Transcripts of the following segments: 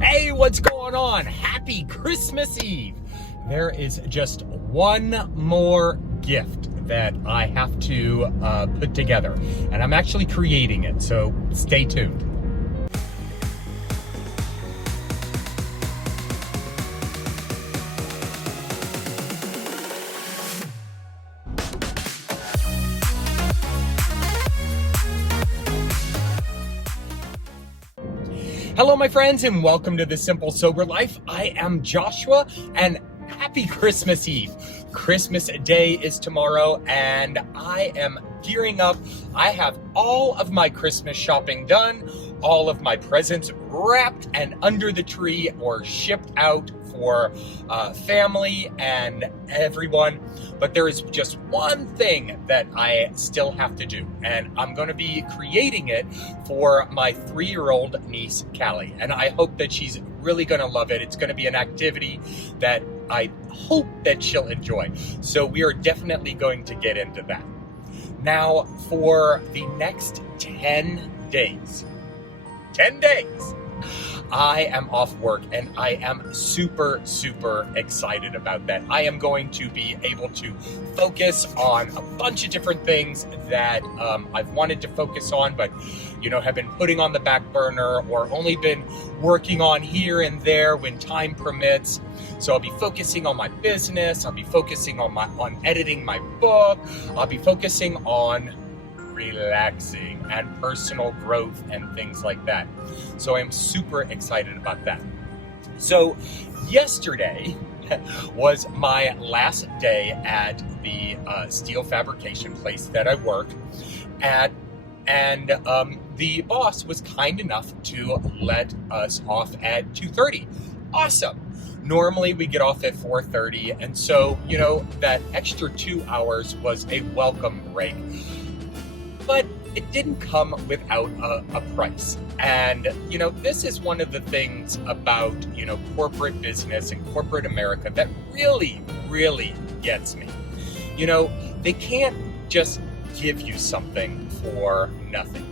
Hey, what's going on? Happy Christmas Eve. There is just one more gift that I have to put together, and I'm actually creating it, so stay tuned. Hello, my friends, and welcome to The Simple Sober Life. I am Joshua, and happy Christmas Eve. Christmas Day is tomorrow, and I am gearing up. I have all of my Christmas shopping done, all of my presents wrapped and under the tree or shipped out for family and everyone. But there is just one thing that I still have to do, and I'm going to be creating it for my 3-year-old niece, Calleigh. And I hope that she's really going to love it. It's going to be an activity that I hope that she'll enjoy. So we are definitely going to get into that. Now, for the next 10 days, I am off work, and I am super excited about that. I am going to be able to focus on a bunch of different things that I've wanted to focus on, but have been putting on the back burner or only been working on here and there when time permits. So I'll be focusing on my business. I'll be focusing on editing my book. I'll be focusing on relaxing and personal growth and things like that. So I'm super excited about that. So yesterday was my last day at the steel fabrication place that I work at, and the boss was kind enough to let us off at 2:30. Awesome. Normally we get off at 4:30, and so that extra 2 hours was a welcome break. But it didn't come without a price. And, this is one of the things about, corporate business and corporate America that really gets me. They can't just give you something for nothing.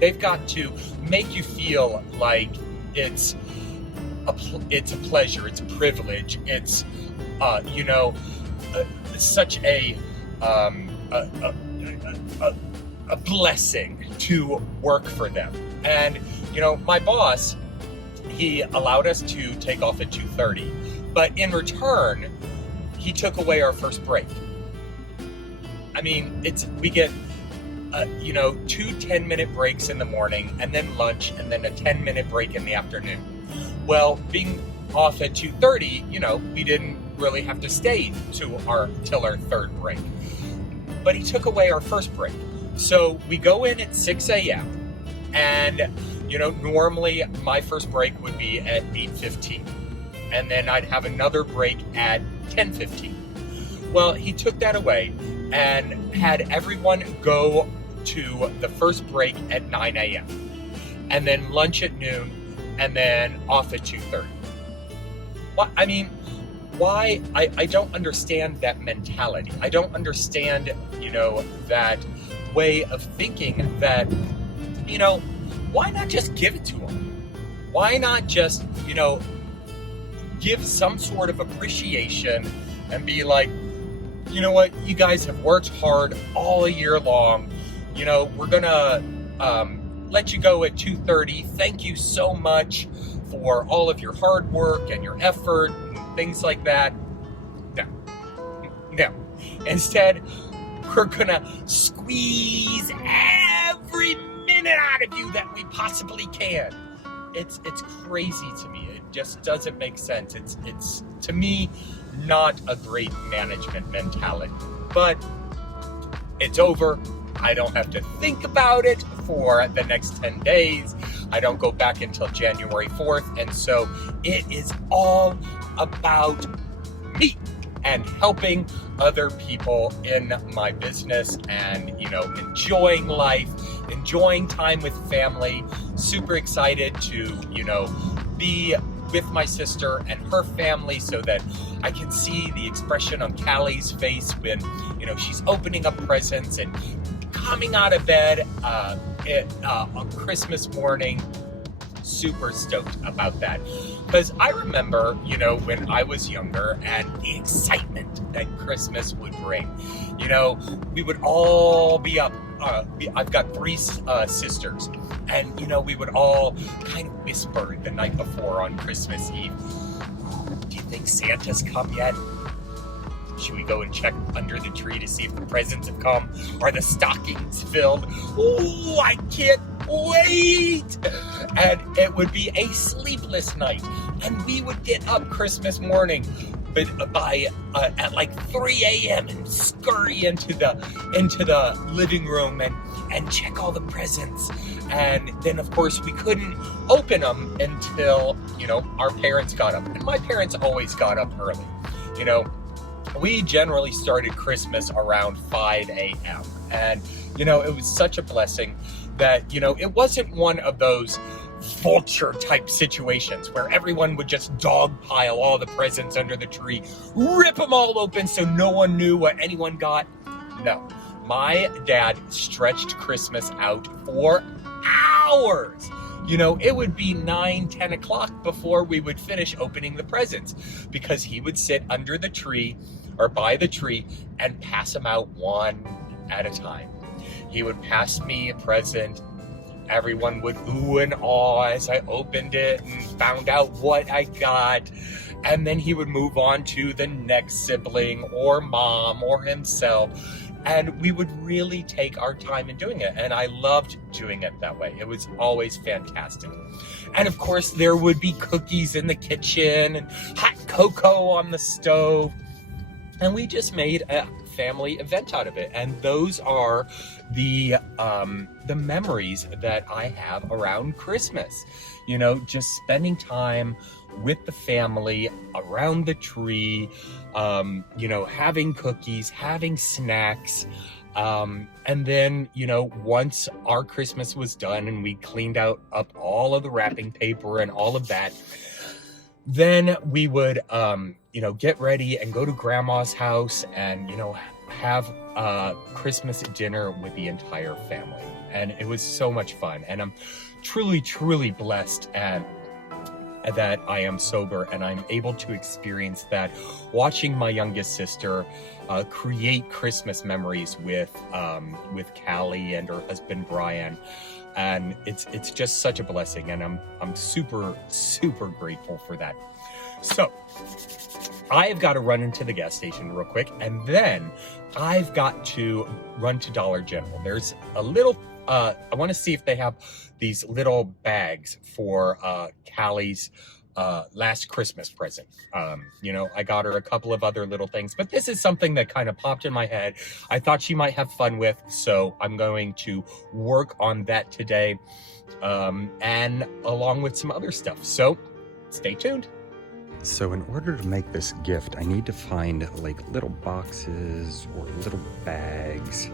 They've got to make you feel like it's a pleasure, it's a privilege, it's, such a blessing to work for them. And my boss, he allowed us to take off at 2:30, but in return he took away our first break. I mean, we get 2 10-minute breaks in the morning, and then lunch, and then a 10-minute break in the afternoon. Well, being off at 2:30, we didn't really have to stay till our third break, but he took away our first break. So we go in at 6 a.m. and, normally my first break would be at 8:15. And then I'd have another break at 10:15. Well, he took that away and had everyone go to the first break at 9 a.m. and then lunch at noon and then off at 2:30. Well, I mean, why? I don't understand that mentality. I don't understand, that way of thinking that, why not just give it to them? Why not just, give some sort of appreciation and be like, what, you guys have worked hard all year long. We're gonna let you go at 2:30. Thank you so much for all of your hard work and your effort and things like that. No. Instead, we're gonna squeeze every minute out of you that we possibly can. It's crazy to me. It just doesn't make sense. It's to me not a great management mentality. But it's over. I don't have to think about it for the next 10 days. I don't go back until January 4th. And so it is all about me and helping other people in my business and, enjoying life, enjoying time with family. Super excited to, be with my sister and her family so that I can see the expression on Callie's face when, she's opening up presents and coming out of bed on Christmas morning super stoked about that. Because I remember, you know, when I was younger and the excitement that Christmas would bring. You know, we would all be up. I've got three sisters, and, you know, we would all kind of whisper the night before on Christmas Eve, do you think Santa's come yet? Should we go and check under the tree to see if the presents have come? Are the stockings filled? Oh, I can't wait! And it would be a sleepless night. And we would get up Christmas morning by at like 3 a.m. and scurry into the living room and check all the presents. And then, of course, we couldn't open them until, you know, our parents got up. And my parents always got up early. You know, we generally started Christmas around 5 a.m. And, you know, it was such a blessing that, you know, it wasn't one of those vulture type situations where everyone would just dogpile all the presents under the tree, rip them all open so no one knew what anyone got. No, my dad stretched Christmas out for hours. You know, it would be 9, 10 o'clock before we would finish opening the presents, because he would sit under the tree or by the tree and pass them out one at a time. He would pass me a present. Everyone would ooh and awe as I opened it and found out what I got. And then he would move on to the next sibling or mom or himself. And we would really take our time in doing it. And I loved doing it that way. It was always fantastic. And of course, there would be cookies in the kitchen and hot cocoa on the stove. And we just made a family event out of it. And those are the memories that I have around Christmas. You know, just spending time with the family around the tree, you know, having cookies, having snacks. And then, you know, once our Christmas was done and we cleaned up all of the wrapping paper and all of that, then we would, you know, get ready and go to Grandma's house and, you know, have Christmas dinner with the entire family. And it was so much fun. And I'm truly, truly blessed that I am sober and I'm able to experience that, watching my youngest sister create Christmas memories with Calleigh and her husband Brian. And it's just such a blessing, and I'm super, super grateful for that. So I've got to run into the gas station real quick, and then I've got to run to Dollar General. There's a little, I want to see if they have these little bags for Callie's last Christmas present. You know, I got her a couple of other little things, but this is something that kind of popped in my head. I thought she might have fun with, so I'm going to work on that today, and along with some other stuff. So stay tuned. So in order to make this gift, I need to find like little boxes or little bags,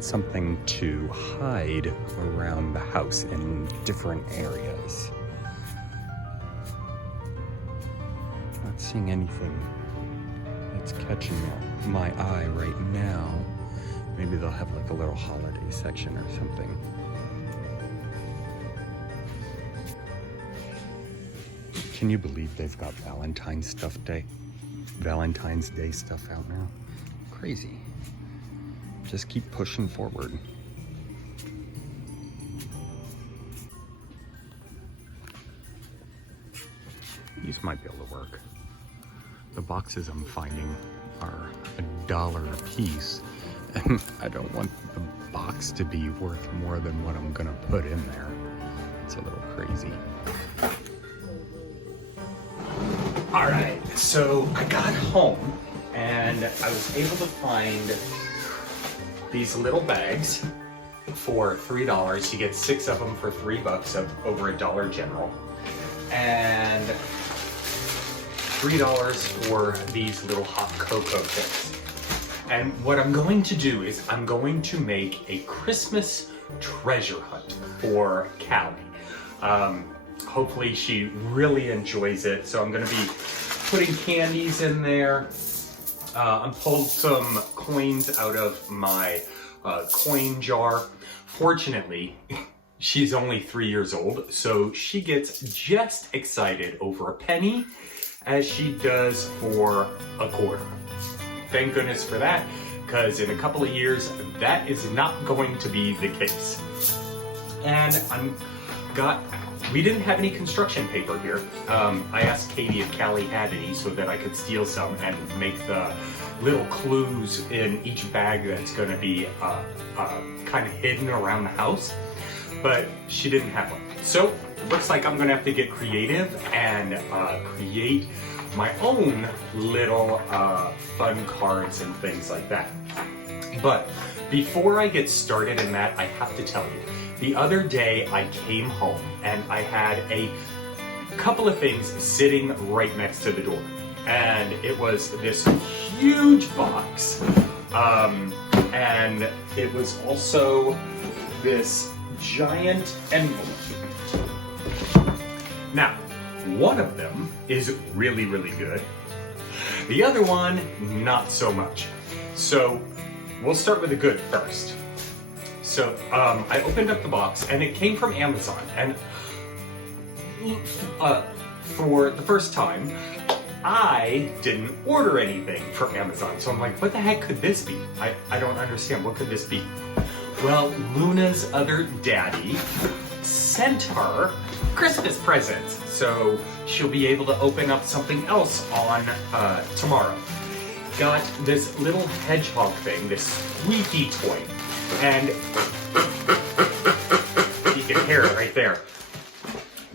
something to hide around the house in different areas. Not seeing anything that's catching my eye right now. Maybe they'll have like a little holiday section or something. Can you believe they've got Valentine's Day stuff out now? Crazy. Just keep pushing forward. These might be able to work. The boxes I'm finding are $1 a piece, and I don't want the box to be worth more than what I'm gonna put in there. It's a little crazy. All right, so I got home and I was able to find these little bags for $3. You get 6 of them for $3 over at Dollar General, and $3 for these little hot cocoa tips. And what I'm going to do is I'm going to make a Christmas treasure hunt for Calleigh. Hopefully she really enjoys it. So I'm going to be putting candies in there. I'm pulled some coins out of my coin jar. Fortunately, she's only 3 years old, so she gets just excited over a penny as she does for a quarter. Thank goodness for that, because in a couple of years, that is not going to be the case. And we didn't have any construction paper here. I asked Katie if Calleigh had any so that I could steal some and make the little clues in each bag that's going to be kind of hidden around the house, but she didn't have one. So looks like I'm going to have to get creative and create my own little fun cards and things like that. But before I get started in that, I have to tell you, the other day I came home and I had a couple of things sitting right next to the door. And it was this huge box, and it was also this giant envelope. Now, one of them is really, really good. The other one, not so much. So we'll start with the good first. So I opened up the box and it came from Amazon, and for the first time, I didn't order anything from Amazon. So I'm like, what the heck could this be? I don't understand. What could this be? Well, Luna's other daddy sent her Christmas presents. So she'll be able to open up something else on tomorrow. Got this little hedgehog thing, this squeaky toy. And you can hear it right there.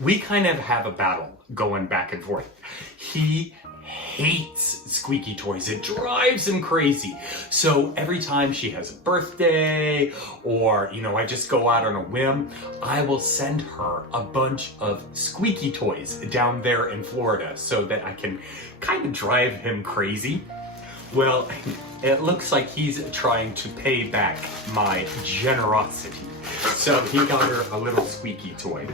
We kind of have a battle going back and forth. He hates squeaky toys. It drives him crazy. So every time she has a birthday or, I just go out on a whim, I will send her a bunch of squeaky toys down there in Florida so that I can kind of drive him crazy. Well, it looks like he's trying to pay back my generosity. So he got her a little squeaky toy.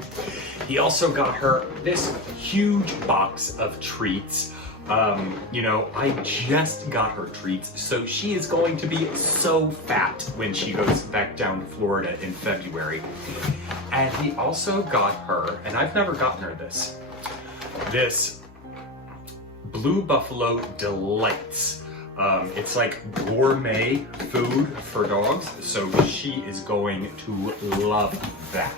He also got her this huge box of treats. I just got her treats, so she is going to be so fat when she goes back down to Florida in February. And he also got her, and I've never gotten her this Blue Buffalo Delights. It's like gourmet food for dogs, so she is going to love that.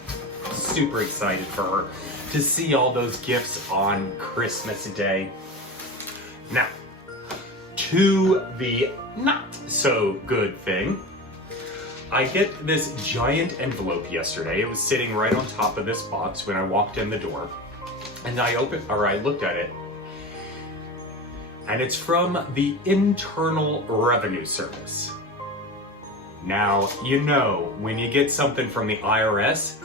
Super excited for her to see all those gifts on Christmas Day. Now, to the not so good thing, I get this giant envelope yesterday. It was sitting right on top of this box when I walked in the door, and I looked at it. And it's from the Internal Revenue Service. Now, when you get something from the IRS,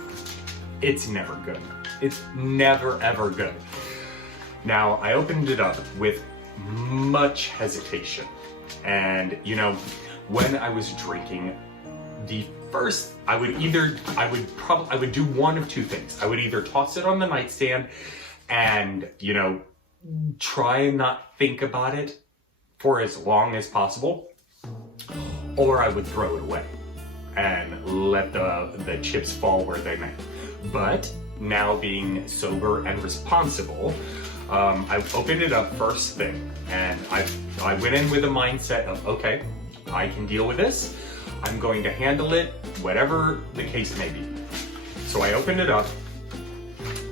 it's never good. It's never, ever good. Now, I opened it up with much hesitation. And, when I was drinking, I would do one of two things. I would either toss it on the nightstand and, try and not think about it for as long as possible, or I would throw it away and let the chips fall where they may. But now being sober and responsible, I opened it up first thing, and I went in with a mindset of, okay, I can deal with this. I'm going to handle it, whatever the case may be. So I opened it up,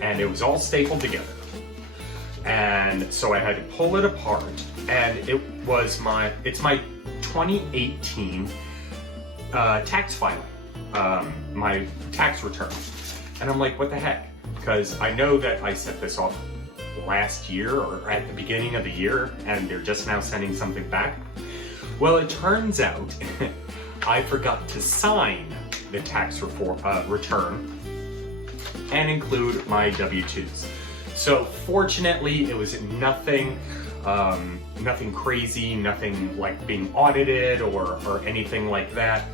and it was all stapled together. And so I had to pull it apart, and it's my 2018 tax filing, my tax return. And I'm like, what the heck? Because I know that I set this off last year or at the beginning of the year, and they're just now sending something back. Well, it turns out I forgot to sign the tax return and include my W-2s. So fortunately, it was nothing crazy, nothing like being audited or anything like that.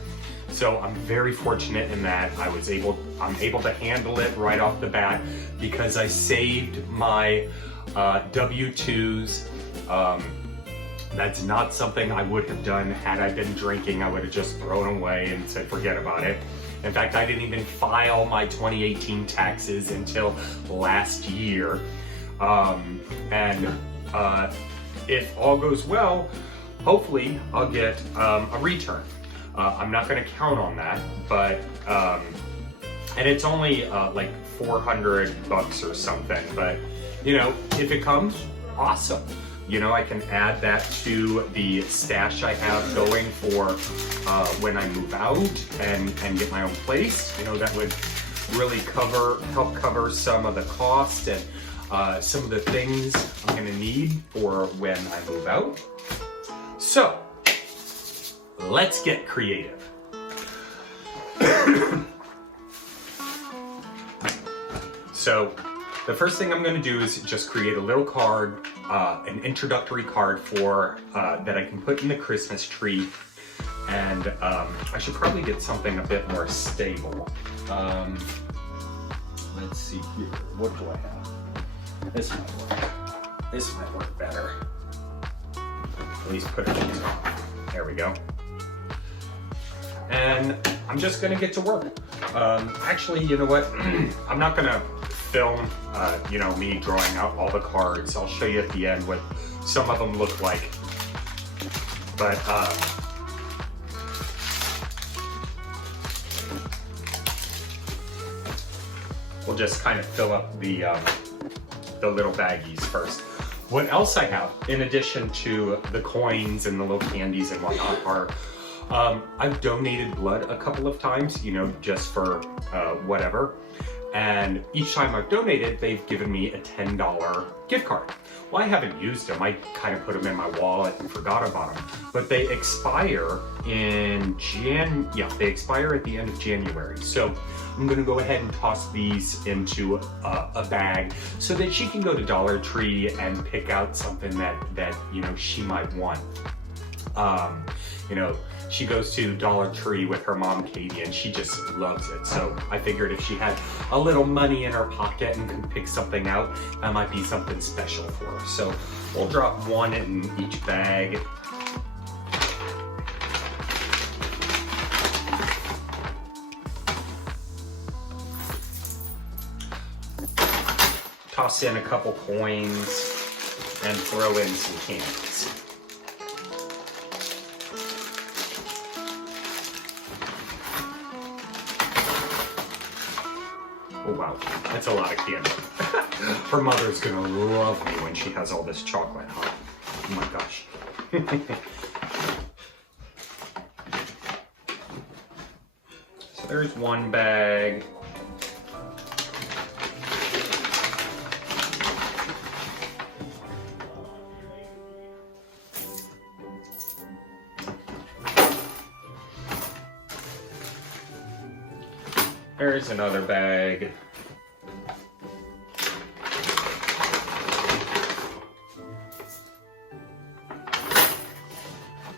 So I'm very fortunate in that I'm able to handle it right off the bat because I saved my W-2s. That's not something I would have done had I been drinking. I would have just thrown away and said, forget about it. In fact, I didn't even file my 2018 taxes until last year. If all goes well, hopefully I'll get a return. I'm not going to count on that, but and it's only like $400 or something. But you know, if it comes, awesome. You know, I can add that to the stash I have going for when I move out and get my own place. You know, that would really help cover some of the cost and some of the things I'm gonna need for when I move out. So, let's get creative. So, the first thing I'm going to do is just create a little card, an introductory card for that I can put in the Christmas tree, and I should probably get something a bit more stable. Let's see here. What do I have? This might work. This might work better. At least put it on top. There we go. And I'm just going to get to work. Actually, you know what? I'm not going to film, you know, me drawing out all the cards. I'll show you at the end what some of them look like. But we'll just kind of fill up the little baggies first. What else I have, in addition to the coins and the little candies and whatnot, are I've donated blood a couple of times, you know, just for whatever. And each time I've donated, they've given me a $10 gift card. Well, I haven't used them. I kind of put them in my wallet and forgot about them. But they expire in they expire at the end of January. So I'm gonna go ahead and toss these into a bag so that she can go to Dollar Tree and pick out something that you know, she might want. You know, she goes to Dollar Tree with her mom, Katie, and she just loves it. So I figured if she had a little money in her pocket and could pick something out, that might be something special for her. So we'll drop one in each bag. Toss in a couple coins and throw in some candies. Oh wow, that's a lot of candy. Her mother's gonna love me when she has all this chocolate, huh? Oh my gosh. So there's one bag. There's another bag.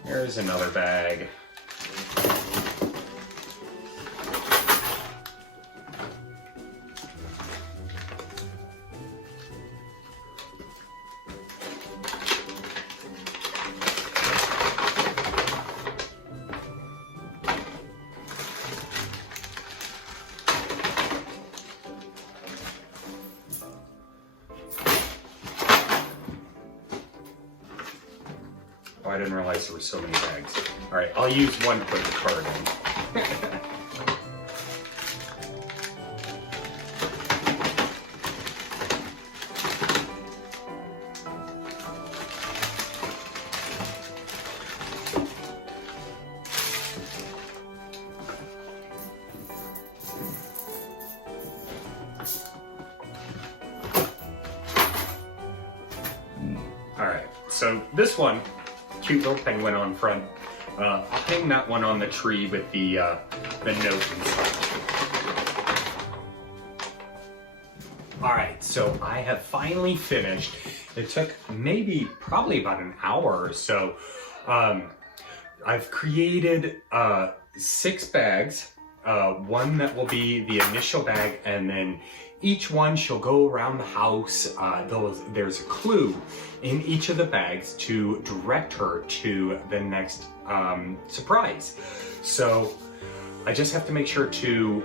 There's another bag. Oh, I didn't realize there were so many bags. All right, I'll use one to put the card in. All right, so this one, cute little penguin on front. I'll hang that one on the tree with the note inside. All right, so I have finally finished. It took probably about an hour or so. I've created 6 bags, one that will be the initial bag, and then each one she'll go around the house. There's a clue in each of the bags to direct her to the next surprise. So I just have to make sure to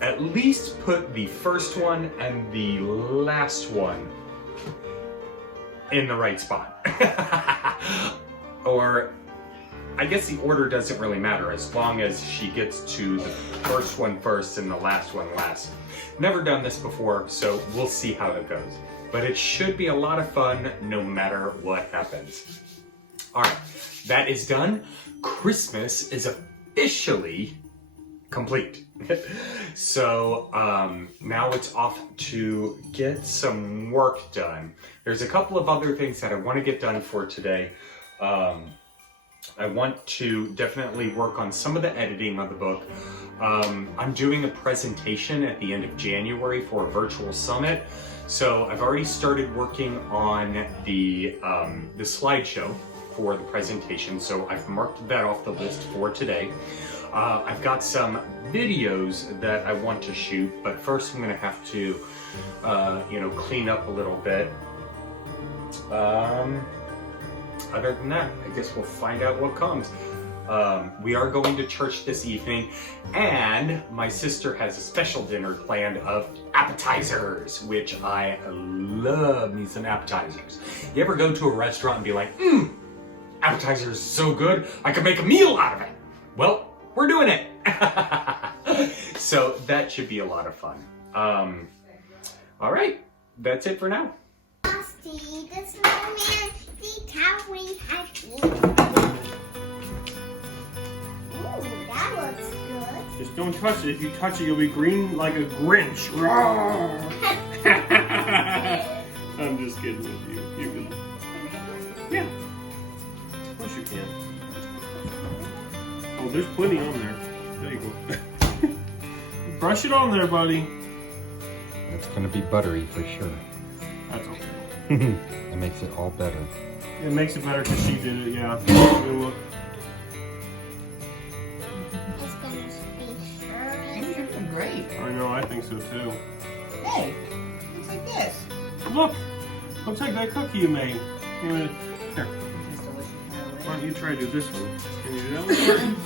at least put the first one and the last one in the right spot. Or I guess the order doesn't really matter as long as she gets to the first one first and the last one last. Never done this before, so we'll see how it goes. But it should be a lot of fun no matter what happens. All right, that is done. Christmas is officially complete. So now it's off to get some work done. There's a couple of other things that I want to get done for today. I want to definitely work on some of the editing of the book. I'm doing a presentation at the end of January for a virtual summit. So I've already started working on the slideshow for the presentation. So I've marked that off the list for today. I've got some videos that I want to shoot, but first I'm gonna have to, clean up a little bit. Other than that, I guess we'll find out what comes. We are going to church this evening, and my sister has a special dinner planned of appetizers, which I love me some appetizers. You ever go to a restaurant and be like, appetizers so good, I could make a meal out of it? Well, we're doing it. So that should be a lot of fun. All right, that's it for now. See the snowman, see how we have been. Ooh, that looks good. Just don't touch it. If you touch it, you'll be green like a Grinch. I'm just kidding with you. You can. Yeah. Of course you can. Oh, there's plenty on there. There you go. Brush it on there, buddy. It's gonna be buttery for sure. That's okay. It makes it all better. It makes it better because she did it, yeah. Look. It's gonna be sure. You're doing great. I know, I think so too. Hey, looks like this. Look! Looks like that cookie you made. Here. It's delicious. Why don't you try to do this one? Can you do that one?